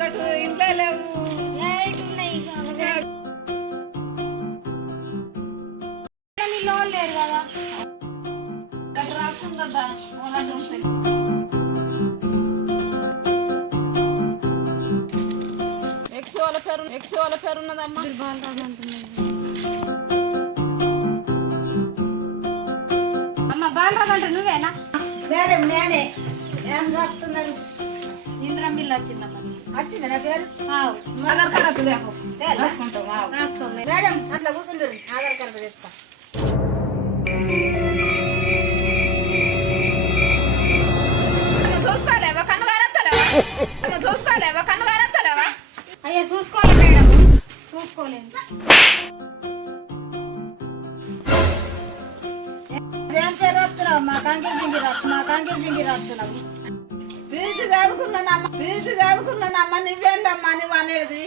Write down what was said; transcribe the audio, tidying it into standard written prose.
గట్టు ఇంట్లో లేవు. లోన్ లేరు కదా గట్టు రాస్తుందా ఎక్స్ వాళ్ళ పేరు ఉన్నదమ్మా. అమ్మ బాలరాజు అంటే నువ్వేనా? మేడం నేనే. ఏం రాస్తున్నారు? ఇంద్రం బిల్లు వచ్చిందమ్మా. వచ్చింది నా పేరు. ఆధార్ కార్డు రాసుకుంటాం. రాసుకోండి మేడం అట్లా కూర్చుంటారు. ఆధార్ కార్డు తెస్తా. చూసుకోలేవా కన్ను కాడత్తలేవా? అయ్యా చూసుకోవాలి మేడం, చూసుకోలేదు. ఏం పేరు రాస్తున్నావు? మా కాంకిల్ పిండి రాస్తున్నావు. ఫీజు చదువుకున్నానమ్మా నువ్వేందమ్మా నువ్వు అనేది.